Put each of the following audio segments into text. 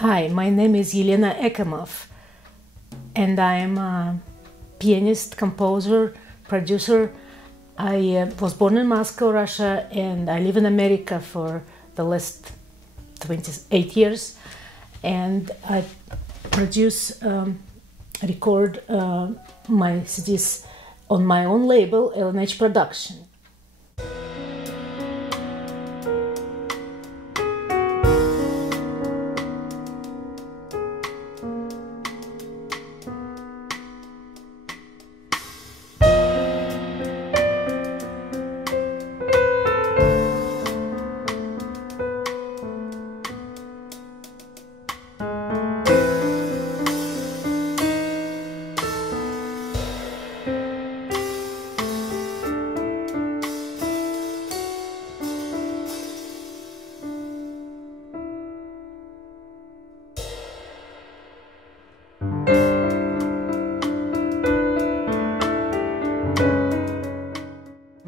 Hi, my name is Yelena Eckemoff, and I'm a pianist, composer, producer. I was born in Moscow, Russia, and I live in America for the last 28 years. And I produce, record my CDs on my own label, LNH Production.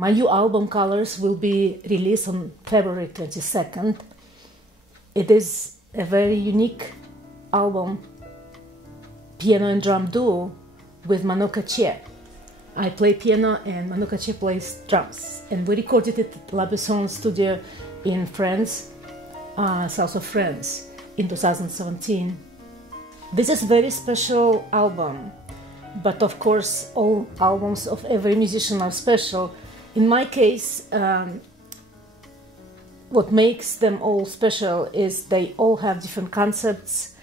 My new album, Colors, will be released on February 22nd. It is a very unique album, piano and drum duo with Manu Katché. I play piano and Manu Katché plays drums. And we recorded it at La Besson studio in France, south of France, in 2017. This is a very special album, but of course all albums of every musician are special. In my case, what makes them all special is they all have different concepts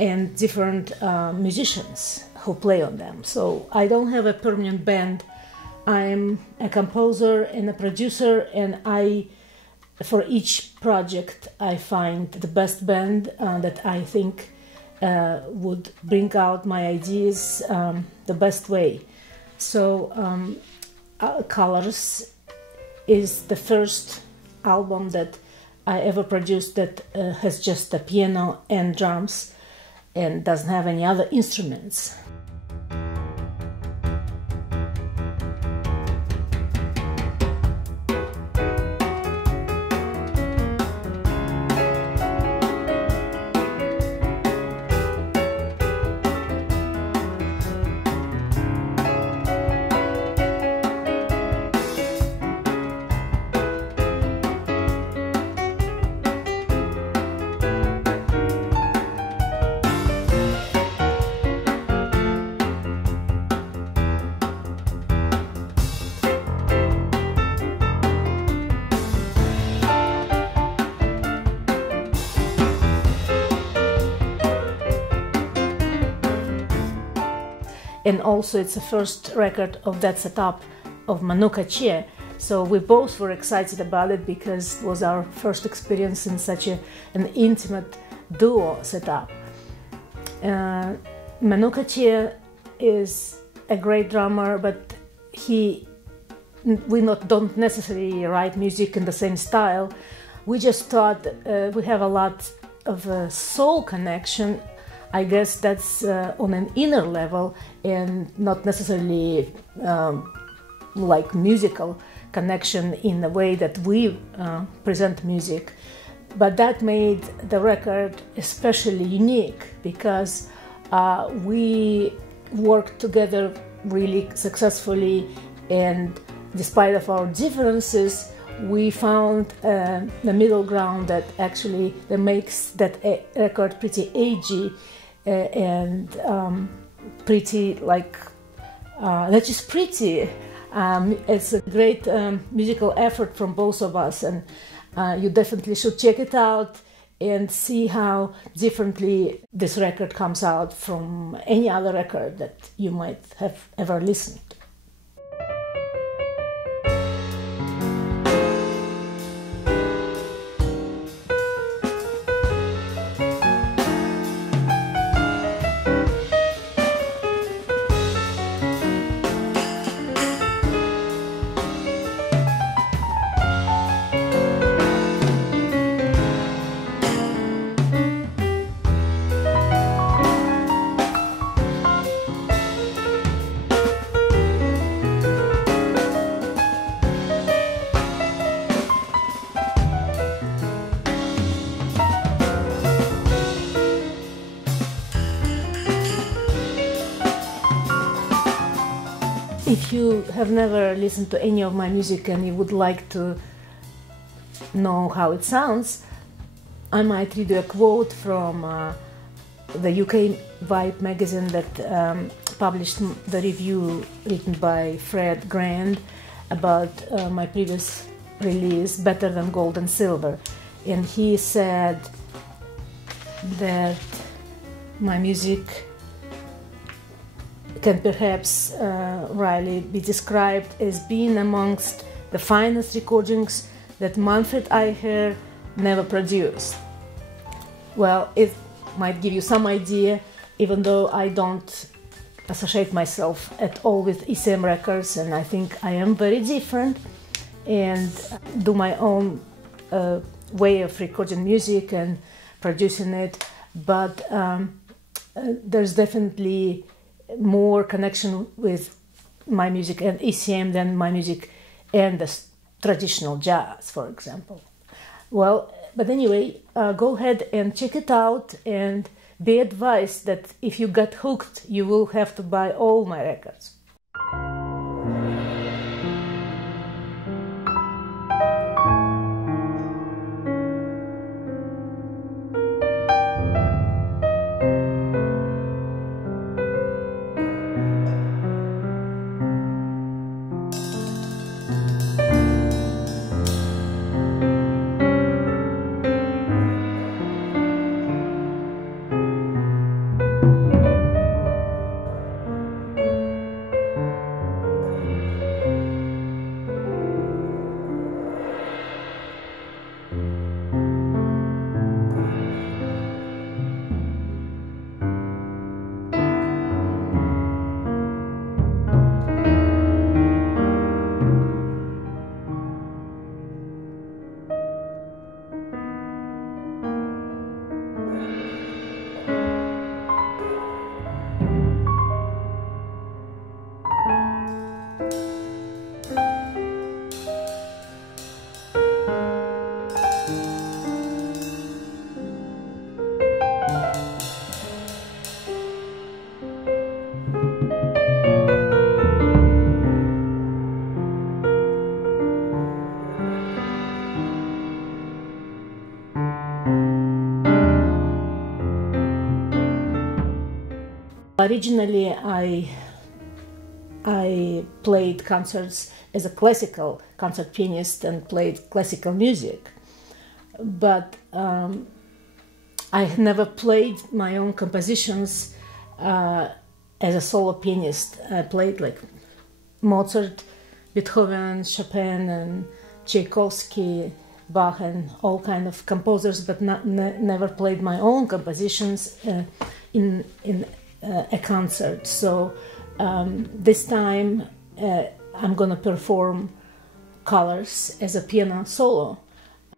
and different musicians who play on them. So I don't have a permanent band. I'm a composer and a producer, and for each project I find the best band that I think would bring out my ideas the best way. So Colors is the first album that I ever produced that has just the piano and drums and doesn't have any other instruments. And also it's the first record of that setup of Manu Katché. So we both were excited about it because it was our first experience in such an intimate duo setup. Manu Katché is a great drummer, but we don't necessarily write music in the same style. We just thought we have a lot of a soul connection. I guess that's on an inner level and not necessarily like musical connection in the way that we present music. But that made the record especially unique because we worked together really successfully, and despite of our differences, we found the middle ground that actually that makes that record pretty edgy and pretty not just pretty. It's a great musical effort from both of us, and you definitely should check it out and see how differently this record comes out from any other record that you might have ever listened to. If you have never listened to any of my music and you would like to know how it sounds, I might read you a quote from the UK Vibe magazine that published the review written by Fred Grand about my previous release, Better Than Gold and Silver. And he said that my music can perhaps really be described as being amongst the finest recordings that Manfred Eicher never produced. Well, it might give you some idea, even though I don't associate myself at all with ECM records, and I think I am very different and do my own way of recording music and producing it, but there's definitely more connection with my music and ECM than my music and the traditional jazz, for example. Well, but anyway, go ahead and check it out, and be advised that if you get hooked, you will have to buy all my records. Originally, I played concerts as a classical concert pianist and played classical music, but I never played my own compositions as a solo pianist. I played like Mozart, Beethoven, Chopin, and Tchaikovsky, Bach, and all kind of composers, but never played my own compositions in a concert. So this time I'm gonna perform Colors as a piano solo,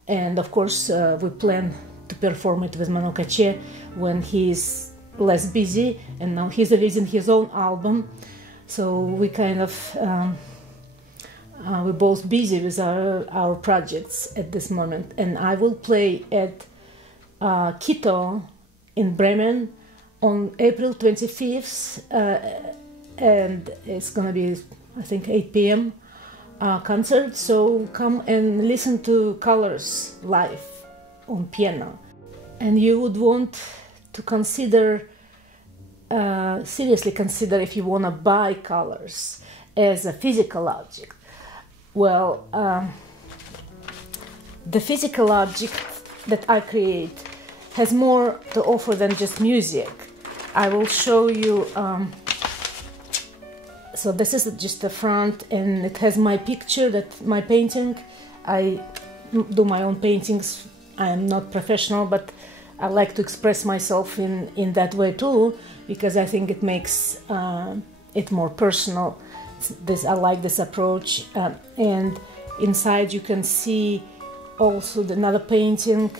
and of course we plan to perform it with Manu Katché when he's less busy, and now he's releasing his own album, so we kind of we're both busy with our projects at this moment. And I will play at KITO in Bremen on April 25th, and it's gonna be, I think, 8 p.m. Concert, so come and listen to Colors live on piano. And you would want to consider, seriously consider if you want to buy Colors as a physical object. Well, the physical object that I create has more to offer than just music. I will show you, so this is just the front, and it has my picture, that my painting. I do my own paintings. I am not professional, but I like to express myself in that way too, because I think it makes it more personal. I like this approach, and inside you can see also another painting.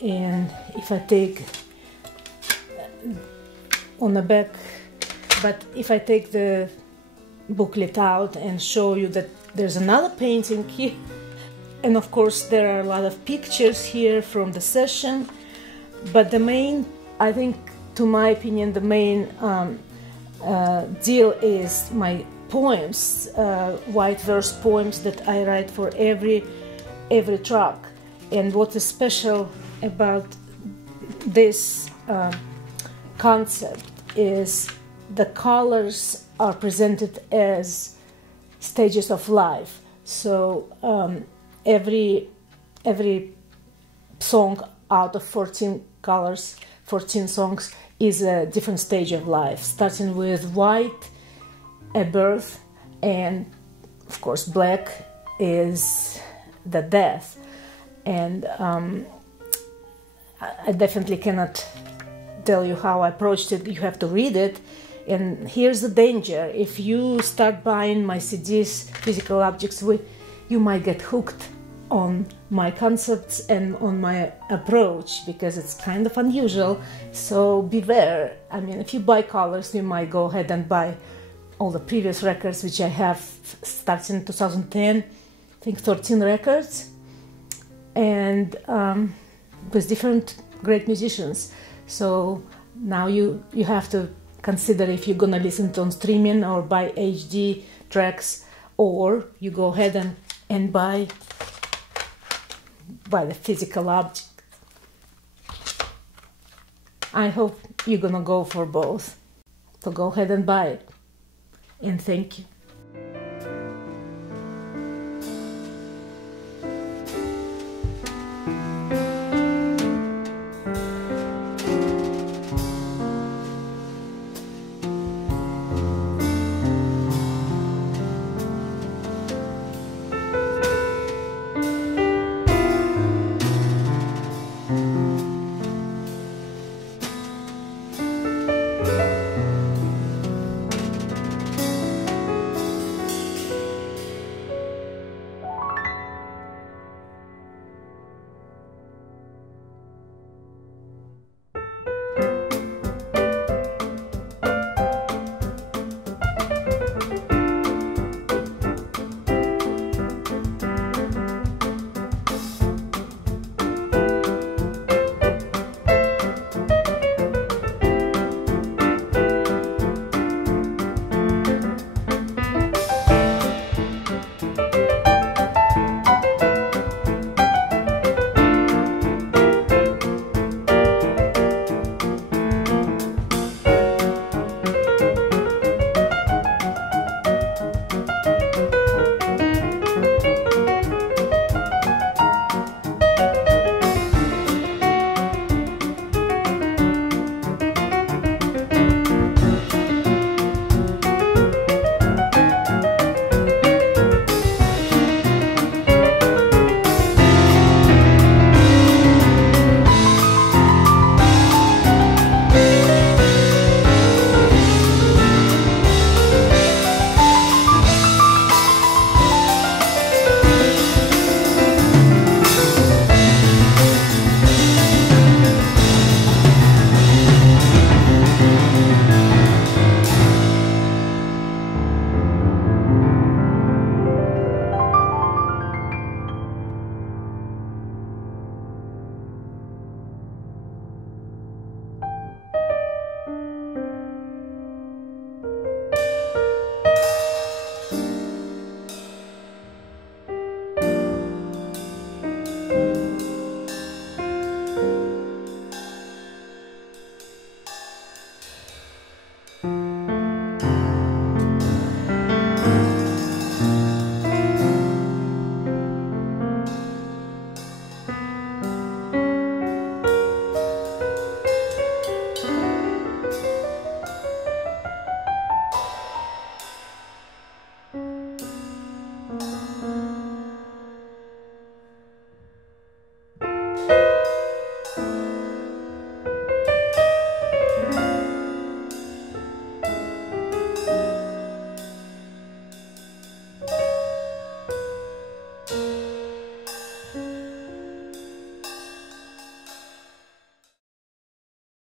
And if I take on the back, but if I take the booklet out and show you that there's another painting here, and of course there are a lot of pictures here from the session, but the main, I think, to my opinion, the main deal is my poems, white verse poems that I write for every track. And what is special about this concept is the colors are presented as stages of life. So every song out of 14 colors, 14 songs, is a different stage of life, starting with white, a birth, and of course black is the death. And I definitely cannot tell you how I approached it. You have to read it. And here's the danger: if you start buying my CDs, physical objects, you might get hooked on my concepts and on my approach, because it's kind of unusual. So beware. I mean, if you buy colors, you might go ahead and buy all the previous records, which I have starting in 2010, I think 13 records, and with different great musicians. So now you have to consider if you're gonna listen to on streaming or buy HD tracks, or you go ahead and buy the physical object. I hope you're gonna go for both. So go ahead and buy it. And thank you.